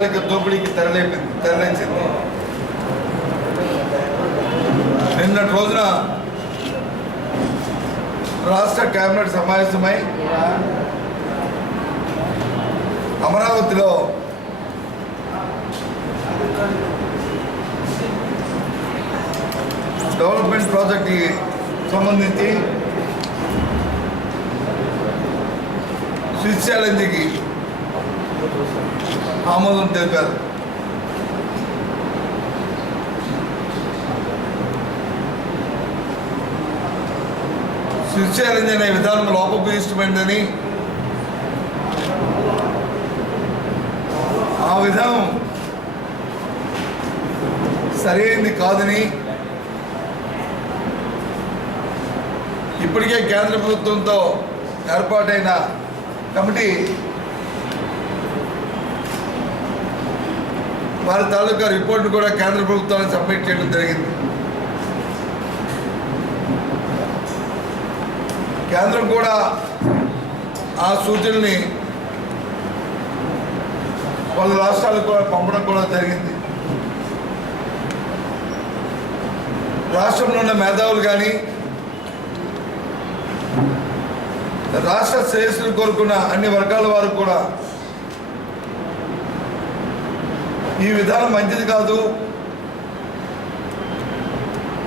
దోపిడీకి తరలించింది. నిన్నటి రోజున రాష్ట్ర కేబినెట్ సమావేశమై అమరావతిలో డెవలప్మెంట్ ప్రాజెక్ట్కి సంబంధించి స్విచ్ ఛాలెంజ్కి ఆమోదం తెలిపారు. స్విచ్ ఛాలెంజ్ అనే విధానం లోపభూయిష్టమైందని, ఆ విధానం సరైనది కాదని ఇప్పటికే కేంద్ర ప్రభుత్వంతో ఏర్పాటైన కమిటీ వారి తాలూకా రిపోర్టు కూడా కేంద్ర ప్రభుత్వానికి సబ్మిట్ చేయడం జరిగింది. కేంద్రం కూడా ఆ సూచనల్ని వాళ్ళ రాష్ట్రాలకు కూడా పంపడం కూడా జరిగింది. రాష్ట్రంలో ఉన్న మేధావులు కానీ రాష్ట్ర శ్రేయస్సును కోరుకున్న అన్ని వర్గాల వారు కూడా ఈ విధానం మంచిది కాదు,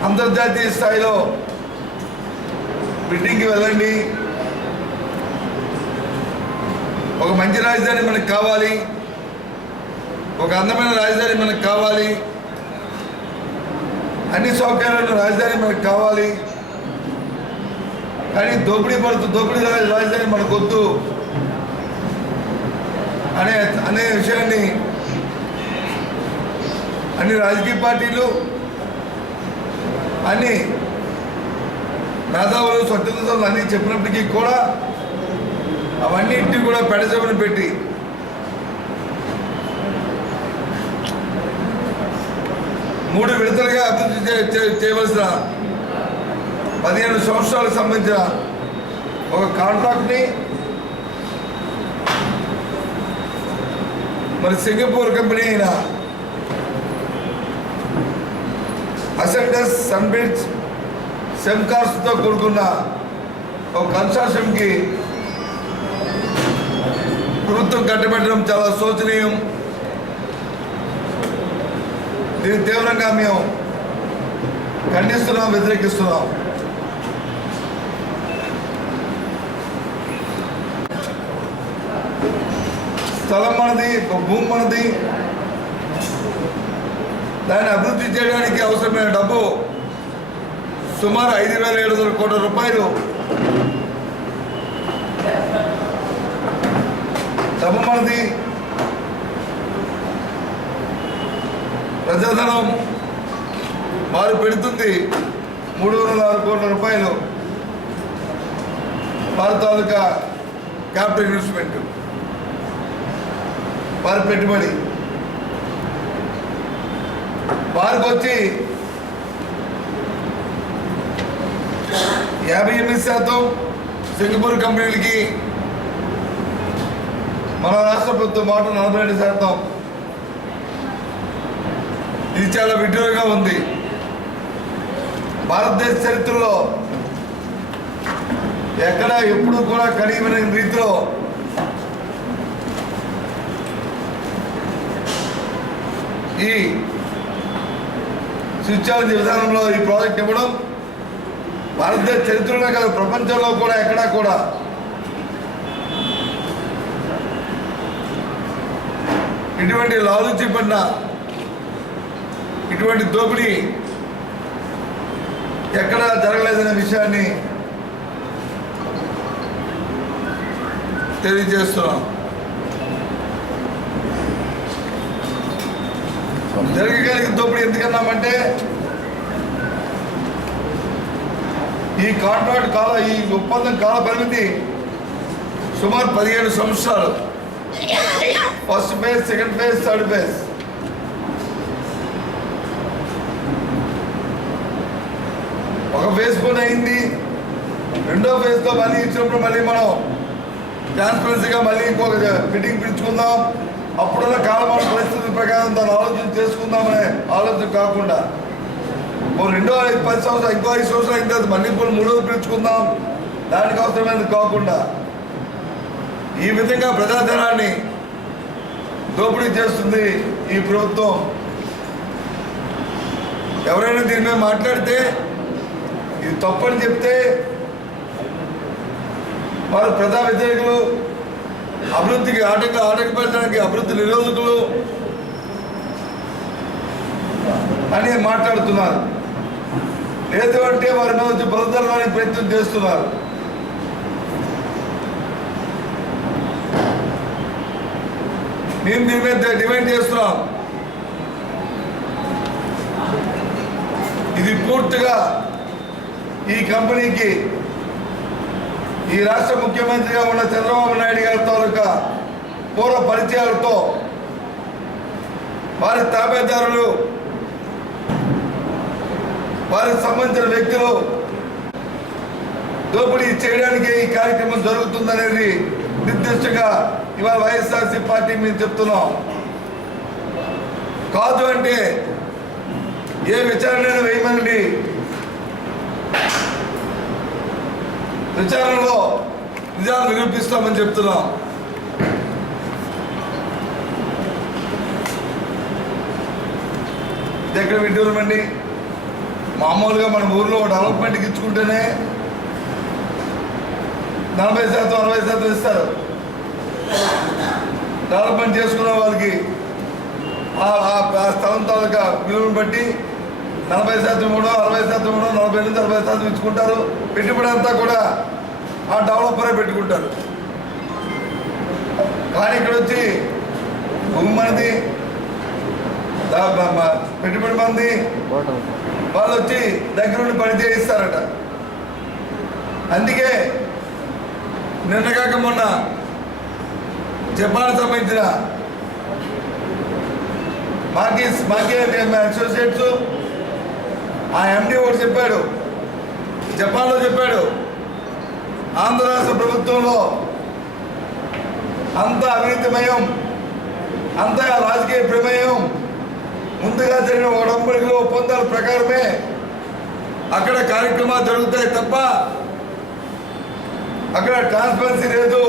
అంతర్జాతీయ స్థాయిలో బిడ్డింగ్కి వెళ్ళండి, ఒక మంచి రాజధాని మనకు కావాలి, ఒక అందమైన రాజధాని మనకు కావాలి, అన్ని సౌకర్యాలను రాజధాని మనకు కావాలి, కానీ దోపిడీ రాజధాని మనకు వద్దు అనే విషయాన్ని అన్ని రాజకీయ పార్టీలు, అన్ని మేధావులు, స్వతంత్రులు అన్నీ చెప్పినప్పటికీ కూడా అవన్నింటినీ కూడా పెడచెవిన పెట్టి మూడు విడతలుగా అభివృద్ధి చేయవలసిన 15 సంవత్సరాలకు సంబంధించిన ఒక కాంట్రాక్ట్ని మరి సింగపూర్ కంపెనీ అయిన అసెండస్, సన్బిడ్స్, సెమ్కార్స్తో కూడుకున్న ఒక కన్సార్షియంకి ప్రభుత్వం కట్టబెట్టడం చాలా శోచనీయం. దీన్ని తీవ్రంగా మేము ఖండిస్తున్నాం, వ్యతిరేకిస్తున్నాం. స్థలం మనది, భూమి మనది, దాన్ని అభివృద్ధి చేయడానికి అవసరమైన డబ్బు సుమారు 5,700 కోట్ల రూపాయలు డబ్బు మనది. ప్రజాధనం వారు పెడుతుంది 306 కోట్ల రూపాయలు వారి తాలూకా క్యాపిటల్ ఇన్వెస్ట్మెంట్, వారి పెట్టుబడి. వారికి వచ్చి 58% సింగపూర్ కంపెనీలకి, మన రాష్ట్ర ప్రభుత్వం మాట 42%. ఇది చాలా విడ్డూరంగా ఉంది. భారతదేశ చరిత్రలో ఎక్కడ ఎప్పుడు కూడా కనీవిన రీతిలో ఈ స్విచ్ ఛాలెంజ్ విధానంలో ఈ ప్రాజెక్ట్ ఇవ్వడం భారతదేశ చరిత్రలో కాదు, ప్రపంచంలో కూడా ఎక్కడా కూడా ఇటువంటి లాలూచి పడిన ఇటువంటి దోపిడీ ఎక్కడా జరగలేదనే విషయాన్ని తెలియజేస్తున్నాం. జరగగలిగిన దోపిడీ ఎందుకన్నామంటే ఈ కాంట్రాక్ట్ ఈ ఒప్పందం కాల పరిమితి సుమారు 17 సంవత్సరాలు. First phase, second phase, third phase. ఒక ఫేజ్ పని అయింది, రెండో ఫేజ్తో మళ్ళీ ఇచ్చినప్పుడు మళ్ళీ మనం ట్రాన్స్పరెన్సీగా మళ్ళీ ఇంకొక బిడ్డింగ్ పిలుచుకుందాం, అప్పుడున్న కాలమాన పరిస్థితి ప్రకారం దాన్ని ఆలోచన చేసుకుందామనే ఆలోచన కాకుండా 10 సంవత్సరాలు ఇంకో 5 సంవత్సరాలు అయిన తర్వాత మళ్ళీ ఇప్పుడు 3వ పిలుచుకుందాం దానికి అవసరమైనది కాకుండా ఈ విధంగా ప్రజాధనాన్ని దోపిడీ చేస్తుంది ఈ ప్రభుత్వం. ఎవరైనా దీని మీద మాట్లాడితే ఇది తప్పని చెప్తే వారు ప్రజా వ్యతిరేకులు, అభివృద్ధికి ఆటంకపరచడానికి అభివృద్ధి నిరోధకులు అని మాట్లాడుతున్నారు. లేదు అంటే వారి మీద వచ్చి బలదరడానికి ప్రయత్నం చేస్తున్నారు. మేము దీని మీద డిమాండ్ చేస్తున్నాం. ఇది పూర్తిగా ఈ కంపెనీకి ఈ రాష్ట్ర ముఖ్యమంత్రిగా ఉన్న చంద్రబాబు నాయుడు గారి తాలూకా పూర్వ పరిచయాలతో వారి తాబేదారులు, వారికి సంబంధించిన వ్యక్తులు దోపిడీ చేయడానికి ఈ కార్యక్రమం జరుగుతుందనేది నిర్దిష్టంగా ఇవాళ వైఎస్ఆర్సీ పార్టీ మేము చెప్తున్నాం. కాదు అంటే ఏ విచారణ వేయమనండి, విచారణలో నిజాలు నిరూపిస్తామని చెప్తున్నాం. ఇది ఎక్కడ విడ్డూరమండి? మామూలుగా మన ఊర్లో డెవలప్మెంట్కి ఇచ్చుకుంటేనే 40% 60% ఇస్తారు. డెవలప్మెంట్ చేసుకున్న వాళ్ళకి ఆ స్థలం తాలూకా విలువను బట్టి 40% కూడా 60% కూడా 40 నుంచి 60% ఇచ్చుకుంటారు. పెట్టుబడి అంతా కూడా ఆ డెవలపరే పెట్టుకుంటారు. కానీ ఇక్కడ వచ్చి భూమి మనది, పెట్టుబడి మంది, వాళ్ళు వచ్చి దగ్గరుండి పని చేయిస్తారట. అందుకే నిన్న కాక మొన్న జపాన్ సంబంధించిన మాకే అసోసియేట్స్ ఆ ఎండి ఒకటి చెప్పాడు, జపాన్లో చెప్పాడు, ఆంధ్ర రాష్ట్ర ప్రభుత్వంలో అంత అవినీతిమయం, అంత రాజకీయ ప్రమేయం, ముందుగా జరిగిన ఒడంబడికలు ఒప్పందాల ప్రకారమే అక్కడ కార్యక్రమాలు జరుగుతాయి తప్ప అక్కడ ట్రాన్స్పరెన్సీ లేదు,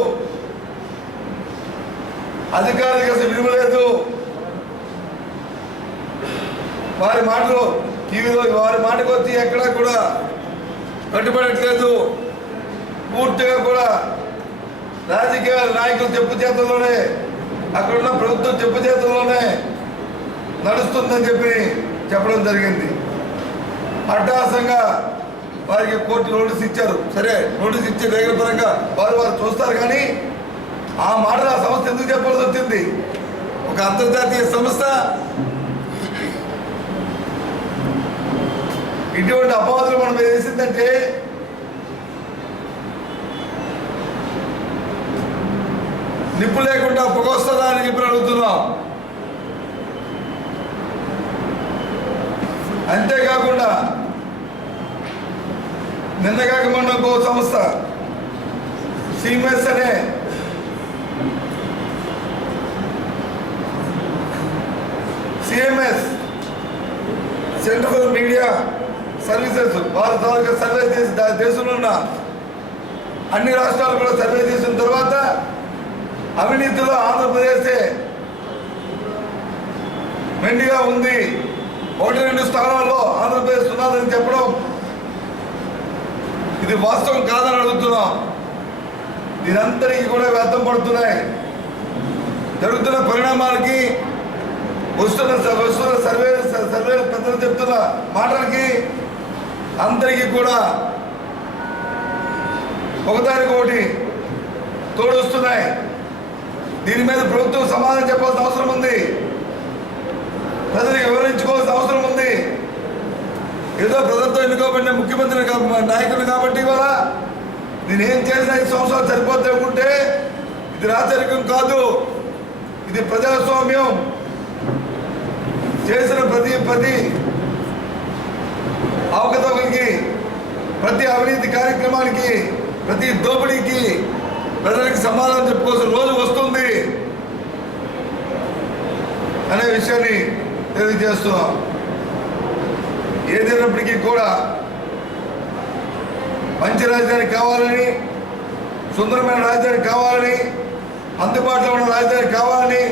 అధికారులకు అసలు విలువ లేదు. వారి మాటలు వారి మాటకు వచ్చి ఎక్కడా కూడా కట్టుబడట్లేదు. పూర్తిగా కూడా రాజకీయ నాయకులు చెప్పు చేతుల్లోనే, అక్కడున్న ప్రభుత్వం చెప్పు చేతుల్లోనే నడుస్తుందని చెప్పడం జరిగింది. అట్టహాసంగా వారికి కోర్టు నోటీస్ ఇచ్చారు. సరే, నోటీస్ ఇచ్చే లీగల్ పరంగా వారు చూస్తారు. కానీ ఆ మాట ఆ సంస్థ ఎందుకు చెప్పాల్సి వచ్చింది? ఒక అంతర్జాతీయ సంస్థ ఇటువంటి అపవాదులు మనం వేసిందంటే నిప్పు లేకుండా పొగ వస్తుందా అని చెప్పి అడుగుతున్నాం. అంతేకాకుండా నిన్నగాక మొన్న ఇంకో సంస్థ సిఎంఎస్ అనే సెంటర్ ఫర్ మీడియా సర్వీసెస్ వారి తాలూకా సర్వే చేసి దేశంలో ఉన్న అన్ని రాష్ట్రాలు కూడా సర్వే చేసిన తర్వాత అవినీతిలో ఆంధ్రప్రదేశే మెండిగా ఉంది, 1-2 స్థానాల్లో ఆంధ్రప్రదేశ్ ఉన్నదని చెప్పడం ఇది వాస్తవం కాదని అడుగుతున్నాం. దీనంతరికి కూడా వ్యర్థం పడుతున్నాయి. జరుగుతున్న పరిణామాలకి వస్తున్న సర్వే పెద్దలు చెప్తున్న మాటలకి అందరికీ కూడా ఒకదానికొకటి తోడొస్తున్నాయి. దీని మీద ప్రభుత్వం సమాధానం చెప్పాల్సిన అవసరం ఉంది, ప్రజలకు వివరించుకోవాల్సిన అవసరం ఉంది. ఏదో ప్రజలతో ఎన్నుకోబడిన ముఖ్యమంత్రి నాయకులు కాబట్టి ఇవాళ నేను ఏం చేసిన 5 సంవత్సరాలు సరిపోతే అనుకుంటే ఇది రాచరికం కాదు, ఇది ప్రజాస్వామ్యం. చేసిన ప్రతి అవకతవకలకి, ప్రతి అవినీతి కార్యక్రమానికి, ప్రతి దోపిడీకి ప్రజలకు సమాధానం చెప్పుకోవాల్సిన రోజు వస్తుంది. అనే విషయాన్ని తెలియజేస్తున్నాం. ఏదైనప్పటికీ కూడా మంచి రాజధాని కావాలని, సుందరమైన రాజధాని కావాలని, అందుబాటులో ఉన్న రాజధాని కావాలని,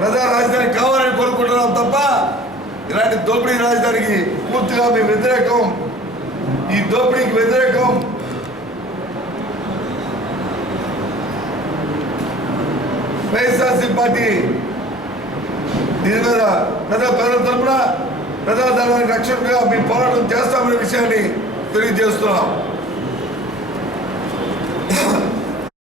ప్రజా రాజధాని కావాలని కోరుకుంటున్నాం తప్ప ఇలాంటి దోపిడీ రాజధానికి పూర్తిగా మేము వ్యతిరేకం. ఈ దోపిడీకి వ్యతిరేకం. వైఎస్ఆర్సీపీ పార్టీ దీని మీద ప్రజల తరఫున ప్రజాధనానికి రక్షణగా మేము పోరాటం చేస్తామనే విషయాన్ని తెలియజేస్తున్నాం.